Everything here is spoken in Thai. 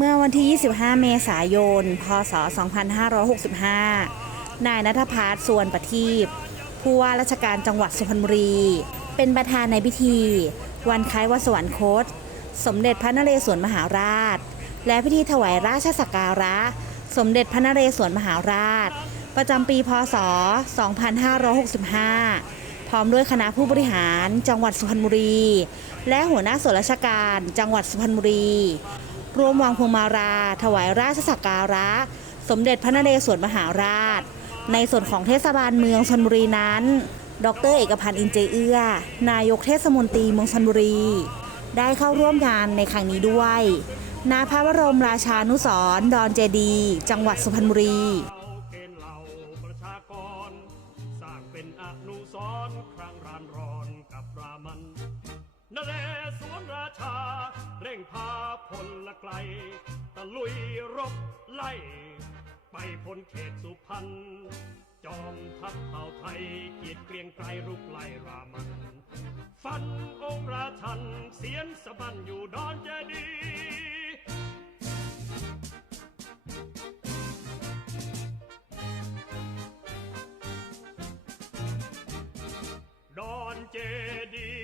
เมื่อวันที่ 25 เมษายน พศ 2565 นายนัทพัฒน์ส่วนประทีปผู้ว่าราชการจังหวัดสุพรรณบุรี เป็นประธานในพิธี วันคล้ายวันสวรรคต สมเด็จพระนเรศวรมหาราช และพิธีถวายราชสักการะ สมเด็จพระนเรศวรมหาราช ประจำปี พศ 2565 พร้อมด้วยคณะผู้บริหารจังหวัดสุพรรณบุรี และหัวหน้าส่วนราชการจังหวัดสุพรรณบุรี ร่วมวางพวงมาลาถวายราชสักการะ สมเด็จพระนเรศวรมหาราช ในส่วนของเทศบาลเมืองชนบุรีนั้น ดรเอกพันธ์อินเจเอื้อ นายกเทศมนตรีเมืองชนบุรี ได้เข้าร่วมงานในครั้งนี้ด้วยณพระบรมราชานุสรดอนเจดี จังหวัดสุพรรณบุรีเป็นอนุสรครั้งรา เรศวรราชา เร่งพาพลละไกล ตะลุยรบไล่ ไปพ้นเขตสุพรรณจอมทัพเผ่าไทยเกียรติเกรียงไกรรุกไล่รามัน ฟันองค์ราชันเสียนสะบันอยู่ดอนเจดีย์ดอนเจดี